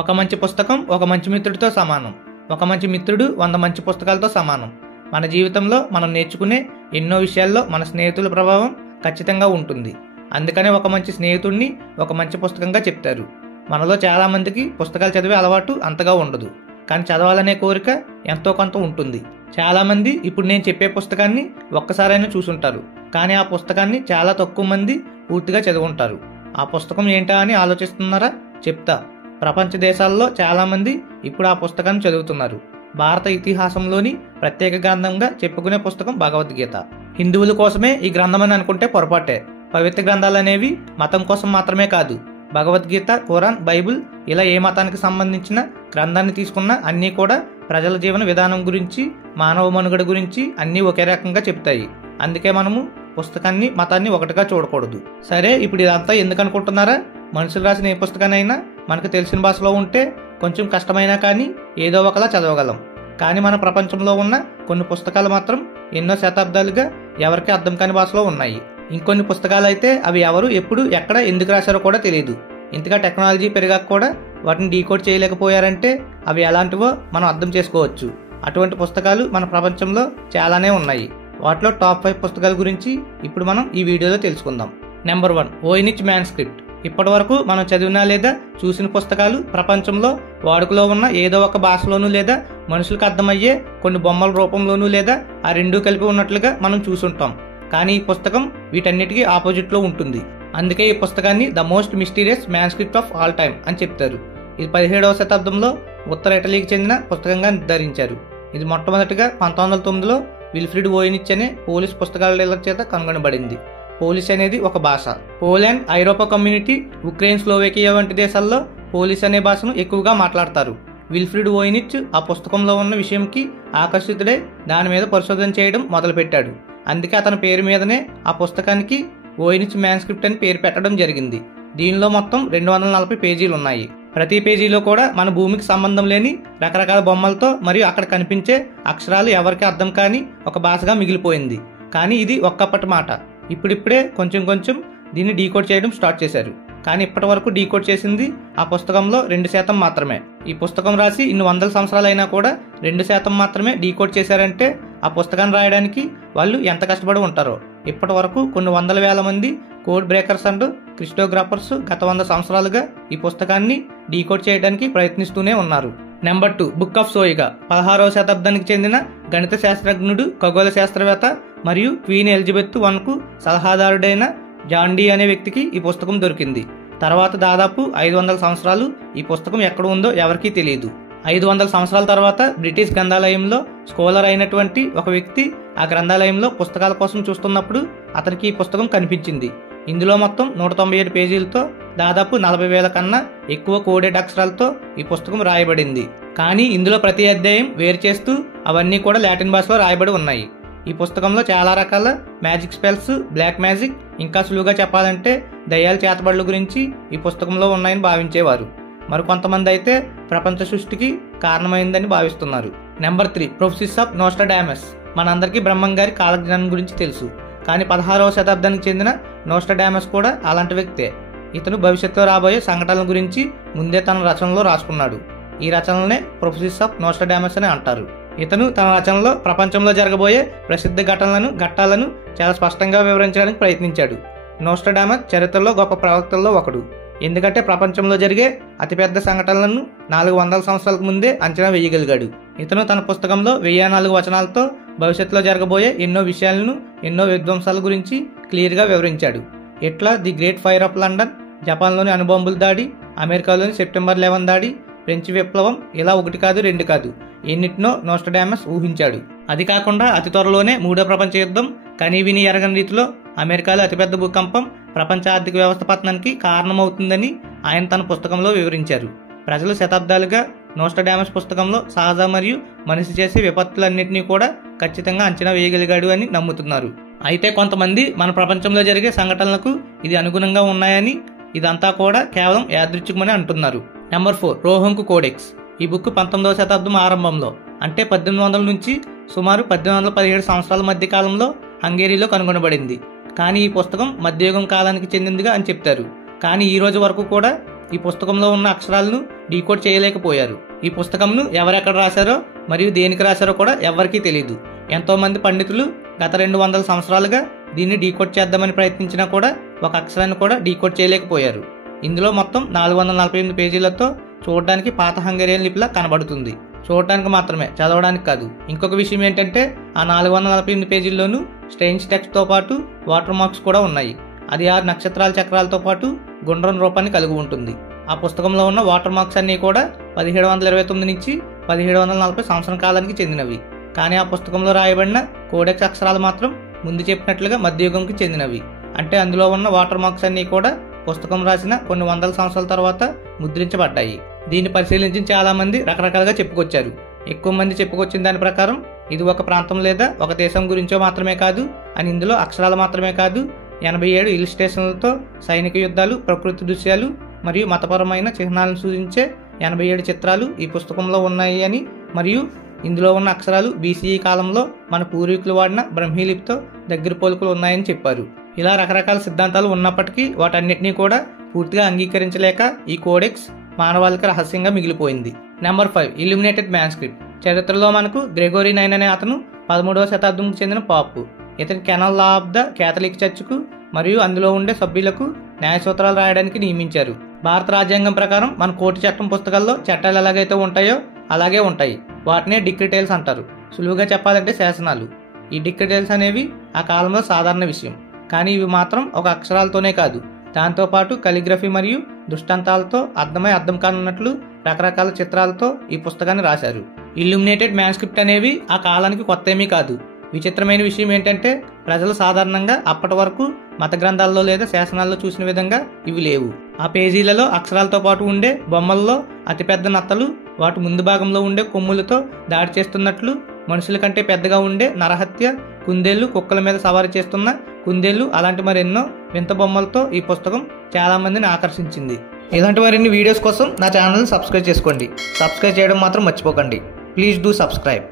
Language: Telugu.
ఒక మంచి పుస్తకం ఒక మంచి మిత్రుడితో సమానం. ఒక మంచి మిత్రుడు 100 మంచి పుస్తకాలతో సమానం. మన జీవితంలో మనం నేర్చుకునే ఎన్నో విషయాల్లో మన స్నేహితుల ప్రభావం ఖచ్చితంగా ఉంటుంది. అందుకనే ఒక మంచి స్నేహితుడిని ఒక మంచి పుస్తకంగా చెప్తారు. మనలో చాలామందికి పుస్తకాలు చదివే అలవాటు అంతగా ఉండదు, కానీ చదవాలనే కోరిక ఎంతో కొంత ఉంటుంది. చాలామంది ఇప్పుడు నేను చెప్పే పుస్తకాన్ని ఒక్కసారైనా చూసుంటారు, కానీ ఆ పుస్తకాన్ని చాలా తక్కువ మంది పూర్తిగా చదువుంటారు. ఆ పుస్తకం ఏంటా అని ఆలోచిస్తున్నారా? చెప్తా. ప్రపంచ దేశాల్లో చాలామంది ఇప్పుడు ఆ పుస్తకాన్ని చదువుతున్నారు. భారత ఇతిహాసంలోని ప్రత్యేక గ్రంథంగా చెప్పుకునే పుస్తకం భగవద్గీత. హిందువుల కోసమే ఈ గ్రంథం అని అనుకుంటే పొరపాటే. పవిత్ర గ్రంథాలు అనేవి మతం కోసం మాత్రమే కాదు. భగవద్గీత, ఖురాన్, బైబిల్ ఇలా ఏ మతానికి సంబంధించిన గ్రంథాన్ని తీసుకున్నా అన్నీ కూడా ప్రజల జీవన విధానం గురించి, మానవ మనుగడ గురించి అన్నీ ఒకే రకంగా చెప్తాయి. అందుకే మనము పుస్తకాన్ని, మతాన్ని ఒకటిగా చూడకూడదు. సరే, ఇప్పుడు ఇదంతా ఎందుకు అనుకుంటున్నారా? మనుషులు రాసిన ఏ పుస్తకానైనా మనకు తెలిసిన భాషలో ఉంటే కొంచెం కష్టమైనా కానీ ఏదో ఒకలా చదవగలం. కానీ మన ప్రపంచంలో ఉన్న కొన్ని పుస్తకాలు మాత్రం ఎన్నో శతాబ్దాలుగా ఎవరికి అర్థం కాని భాషలో ఉన్నాయి. ఇంకొన్ని పుస్తకాలు అయితే అవి ఎవరు, ఎప్పుడు, ఎక్కడ, ఎందుకు రాశారో కూడా తెలియదు. ఇంతగా టెక్నాలజీ పెరిగాక కూడా వాటిని డీకోడ్ చేయలేకపోయారంటే అవి ఎలాంటివో మనం అర్థం చేసుకోవచ్చు. అటువంటి పుస్తకాలు మన ప్రపంచంలో చాలానే ఉన్నాయి. వాటిలో టాప్ 5 పుస్తకాల గురించి ఇప్పుడు మనం ఈ వీడియోలో తెలుసుకుందాం. Number 1, Voynich manuscript. ఇప్పటి వరకు మనం చదివిన లేదా చూసిన పుస్తకాలు ప్రపంచంలో వాడుకలో ఉన్న ఏదో ఒక భాషలోనూ లేదా మనుషులకు అర్థమయ్యే కొన్ని బొమ్మల రూపంలోనూ లేదా ఆ రెండూ కలిపి ఉన్నట్లుగా మనం చూసుంటాం. కానీ ఈ పుస్తకం వీటన్నిటికీ ఆపోజిట్లో ఉంటుంది. అందుకే ఈ పుస్తకాన్ని the most mysterious manuscript of all time అని చెప్తారు. ఇది 17వ శతాబ్దంలో ఉత్తర ఇటలీకి చెందిన పుస్తకంగా నిర్ధారించారు. ఇది మొట్టమొదటిగా 1909లో విల్ఫ్రిడ్ వోయినిచ్ అనే పోలిష్ పుస్తకాల డీలర్ చేత కనుగొనబడింది. పోలిష్ అనేది ఒక భాష. పోలాండ్, ఐరోపా కమ్యూనిటీ, ఉక్రెయిన్, స్లోవేకియా వంటి దేశాల్లో పోలిష్ అనే భాషను ఎక్కువగా మాట్లాడతారు. విల్ఫ్రిడ్ వోయినిచ్ ఆ పుస్తకంలో ఉన్న విషయంకి ఆకర్షితుడై దాని మీద పరిశోధన చేయడం మొదలుపెట్టాడు. అందుకే అతని పేరు మీదనే ఆ పుస్తకానికి వోయినిచ్ మ్యాన్స్క్రిప్ట్ అని పేరు పెట్టడం జరిగింది. దీనిలో మొత్తం 240 పేజీలు ఉన్నాయి. ప్రతి పేజీలో కూడా మన భూమికి సంబంధం లేని రకరకాల బొమ్మలతో మరియు అక్కడ కనిపించే అక్షరాలు ఎవరికి అర్థం కాని ఒక భాషగా మిగిలిపోయింది. కానీ ఇది ఒక్కప్పటి మాట. ఇప్పుడిప్పుడే కొంచెం కొంచెం దీన్ని డీకోడ్ చేయడం స్టార్ట్ చేశారు. కానీ ఇప్పటి వరకు డీకోడ్ చేసింది ఆ పుస్తకంలో 2% మాత్రమే. ఈ పుస్తకం రాసి ఇన్ని 100 సంవత్సరాలైనా కూడా 2% మాత్రమే డీకోడ్ చేశారంటే ఆ పుస్తకాన్ని రాయడానికి వాళ్ళు ఎంత కష్టపడి ఉంటారో. ఇప్పటి వరకు కొన్ని 100,000 మంది కోడ్ బ్రేకర్స్ అండ్ క్రిప్టోగ్రాఫర్స్ గత 100 సంవత్సరాలుగా ఈ పుస్తకాన్ని డీకోడ్ చేయడానికి ప్రయత్నిస్తూనే ఉన్నారు. Number 2, book of Soyga. 16వ శతాబ్దానికి చెందిన గణిత శాస్త్రజ్ఞుడు, ఖగోళ శాస్త్రవేత్త మరియు క్వీన్ ఎలిజబెత్ I సలహాదారుడైన జాన్ డి అనే వ్యక్తికి ఈ పుస్తకం దొరికింది. తర్వాత దాదాపు 500 సంవత్సరాలు ఈ పుస్తకం ఎక్కడ ఉందో ఎవరికీ తెలియదు. 500 సంవత్సరాల తర్వాత బ్రిటిష్ గ్రంథాలయంలో స్కాలర్ అయినటువంటి ఒక వ్యక్తి ఆ గ్రంథాలయంలో పుస్తకాల కోసం చూస్తున్నప్పుడు అతనికి ఈ పుస్తకం కనిపించింది. ఇందులో మొత్తం 197 పేజీలతో దాదాపు 40,000 కన్నా ఎక్కువ కోడెడ్ అక్షరాలతో ఈ పుస్తకం రాయబడింది. కానీ ఇందులో ప్రతి అధ్యాయం వేరు చేస్తూ అవన్నీ కూడా లాటిన్ భాషలో రాయబడి ఉన్నాయి. ఈ పుస్తకంలో చాలా రకాల మ్యాజిక్ స్పెల్స్, బ్లాక్ మ్యాజిక్, ఇంకా సులువుగా చెప్పాలంటే దయ్యాల చేతబడుల గురించి ఈ పుస్తకంలో ఉన్నాయని భావించేవారు. మరికొంతమంది అయితే ప్రపంచ సృష్టికి కారణమైందని భావిస్తున్నారు. Number 3, prophecies of Nostradamus. మనందరికీ బ్రహ్మం గారి కాలజ్ఞానం గురించి తెలుసు. కానీ 16వ శతాబ్దానికి చెందిన నోస్ట్రాడామస్ కూడా అలాంటి వ్యక్తే. ఇతను భవిష్యత్తులో రాబోయే సంఘటనల గురించి ముందే తన రచనలో రాసుకున్నాడు. ఈ రచనలనే ప్రొఫెసిస్ ఆఫ్ నోస్ట్రాడామస్ అని అంటారు. ఇతను తన రచనలో ప్రపంచంలో జరగబోయే ప్రసిద్ధ ఘట్టాలను చాలా స్పష్టంగా వివరించడానికి ప్రయత్నించాడు. నోస్ట్రాడామస్ చరిత్రలో గొప్ప ప్రవక్తల్లో ఒకడు. ఎందుకంటే ప్రపంచంలో జరిగే అతిపెద్ద సంఘటనలను 400 సంవత్సరాలకు ముందే అంచనా వేయగలిగాడు. ఇతను తన పుస్తకంలో 1004 వచనాలతో భవిష్యత్తులో జరగబోయే ఎన్నో విషయాలను, ఎన్నో విధ్వంసాల గురించి క్లియర్గా వివరించాడు. ఇట్లా the great fire of London, జపాన్లోని అణుబాంబుల దాడి, అమెరికాలోని సెప్టెంబర్ 11 దాడి, ఫ్రెంచ్ విప్లవం, ఇలా 1 కాదు 2 కాదు ఎన్నిటినో నోస్ట్రాడామస్ ఊహించాడు. అది కాకుండా అతి త్వరలోనే 3వ ప్రపంచ యుద్ధం, కనీవిని ఎరగని రీతిలో అమెరికాలో అతిపెద్ద భూకంపం ప్రపంచ ఆర్థిక వ్యవస్థ పతనానికి కారణమవుతుందని ఆయన తన పుస్తకంలో వివరించారు. ప్రజలు శతాబ్దాలుగా నోస్ట్రాడామస్ పుస్తకంలో సహజ మరియు మనిషి చేసే విపత్తులన్నింటినీ కూడా ఖచ్చితంగా అంచనా వేయగలిగాడు అని నమ్ముతున్నారు. అయితే కొంతమంది మన ప్రపంచంలో జరిగే సంఘటనలకు ఇది అనుగుణంగా ఉన్నాయని, ఇదంతా కూడా కేవలం యాదృచ్ఛికమని అంటున్నారు. Number 4, Rohonc codex. ఈ బుక్ 19వ శతాబ్దం ఆరంభంలో అంటే 1800 నుంచి సుమారు 1817 సంవత్సరాల మధ్య కాలంలో హంగేరీలో కనుగొనబడింది. కానీ ఈ పుస్తకం మధ్యయుగం కాలానికి చెందిందిగా అని చెప్తారు. కానీ ఈ రోజు వరకు కూడా ఈ పుస్తకంలో ఉన్న అక్షరాలను డీకోడ్ చేయలేకపోయారు. ఈ పుస్తకంను ఎవరెక్కడ రాశారో మరియు దేనికి రాశారో కూడా ఎవరికీ తెలియదు. ఎంతో మంది పండితులు గత 200 సంవత్సరాలుగా దీన్ని డీకోడ్ చేద్దామని ప్రయత్నించినా కూడా ఒక అక్షరాన్ని కూడా డీకోడ్ చేయలేకపోయారు. ఇందులో మొత్తం 448 పేజీలతో చూడడానికి పాత హంగేరియన్ లిపిలా కనబడుతుంది. చూడటానికి మాత్రమే, చదవడానికి కాదు. ఇంకొక విషయం ఏంటంటే ఆ 448 పేజీల్లోనూ స్ట్రెయిన్స్ టెక్స్ట్తో పాటు వాటర్ మార్క్స్ కూడా ఉన్నాయి. అది 6 నక్షత్రాల చక్రాలతో పాటు గుండ్రం రూపాన్ని కలిగి ఉంటుంది. ఆ పుస్తకంలో ఉన్న వాటర్ మార్క్స్ అన్నీ కూడా 1729 నుంచి 1740 సంవత్సరం కాలానికి చెందినవి. కానీ ఆ పుస్తకంలో రాయబడిన కోడెక్స్ అక్షరాలు మాత్రం ముందు చెప్పినట్లుగా మధ్యయుగంకి చెందినవి. అంటే అందులో ఉన్న వాటర్ మార్క్స్ అన్నీ కూడా పుస్తకం రాసిన కొన్ని వందల సంవత్సరాల తర్వాత ముద్రించబడ్డాయి. దీన్ని పరిశీలించి చాలా మంది రకరకాలుగా చెప్పుకొచ్చారు. ఎక్కువ మంది చెప్పుకొచ్చిన దాని ప్రకారం ఇది ఒక ప్రాంతం లేదా ఒక దేశం గురించో మాత్రమే కాదు అని, ఇందులో అక్షరాలు మాత్రమే కాదు 87 ఇలిస్ట్రేషన్లతో సైనిక యుద్ధాలు, ప్రకృతి దృశ్యాలు మరియు మతపరమైన చిహ్నాలను సూచించే 87 చిత్రాలు ఈ పుస్తకంలో ఉన్నాయి అని, మరియు ఇందులో ఉన్న అక్షరాలు BCE కాలంలో మన పూర్వీకులు వాడిన బ్రహ్మీలిపితో దగ్గర పోలికలు ఉన్నాయని చెప్పారు. ఇలా రకరకాల సిద్ధాంతాలు ఉన్నప్పటికీ వాటన్నిటినీ కూడా పూర్తిగా అంగీకరించలేక ఈ కోడెక్స్ మానవాళికి రహస్యంగా మిగిలిపోయింది. Number 5 illuminated manuscript. చరిత్రలో మనకు గ్రెగోరీ 9 అనే అతను 13వ శతాబ్దంకి చెందిన పాప్. ఇతని canon law of the Catholic చర్చ్కు మరియు అందులో ఉండే సభ్యులకు న్యాయ సూత్రాలు రాయడానికి నియమించారు. భారత రాజ్యాంగం ప్రకారం మన కోర్టు చట్టం పుస్తకాల్లో చట్టాలు ఎలాగైతే ఉంటాయో అలాగే ఉంటాయి. వాటినే డిక్రిటైల్స్ అంటారు. సులువుగా చెప్పాలంటే శాసనాలు. ఈ డిక్రిటైల్స్ అనేవి ఆ కాలంలో సాధారణ విషయం. కానీ ఇవి మాత్రం ఒక అక్షరాలతోనే కాదు, దాంతోపాటు కాలిగ్రఫీ మరియు దృష్టాంతాలతో అర్థం కానున్నట్లు రకరకాల చిత్రాలతో ఈ పుస్తకాన్ని రాశారు. ఇల్యూమినేటెడ్ మ్యాన్స్క్రిప్ట్ అనేవి ఆ కాలానికి కొత్త ఏమీ కాదు. విచిత్రమైన విషయం ఏంటంటే ప్రజలు సాధారణంగా అప్పటి వరకు మత గ్రంథాల్లో లేదా శాసనాల్లో చూసిన విధంగా ఇవి లేవు. ఆ పేజీలలో అక్షరాలతో పాటు ఉండే బొమ్మల్లో అతిపెద్ద నత్తలు వాటి ముందు భాగంలో ఉండే కొమ్ములతో దాడి చేస్తున్నట్లు, మనుషుల కంటే పెద్దగా ఉండే నరహత్య, కుందేళ్లు కుక్కల మీద సవారీ చేస్తున్న కుందేళ్లు, అలాంటి మరెన్నో వింత బొమ్మలతో ఈ పుస్తకం చాలా మందిని ఆకర్షించింది. ఇలాంటి మరిన్ని వీడియోస్ కోసం నా ఛానల్ని సబ్స్క్రైబ్ చేసుకోండి. సబ్స్క్రైబ్ చేయడం మాత్రం మర్చిపోకండి. Please do subscribe.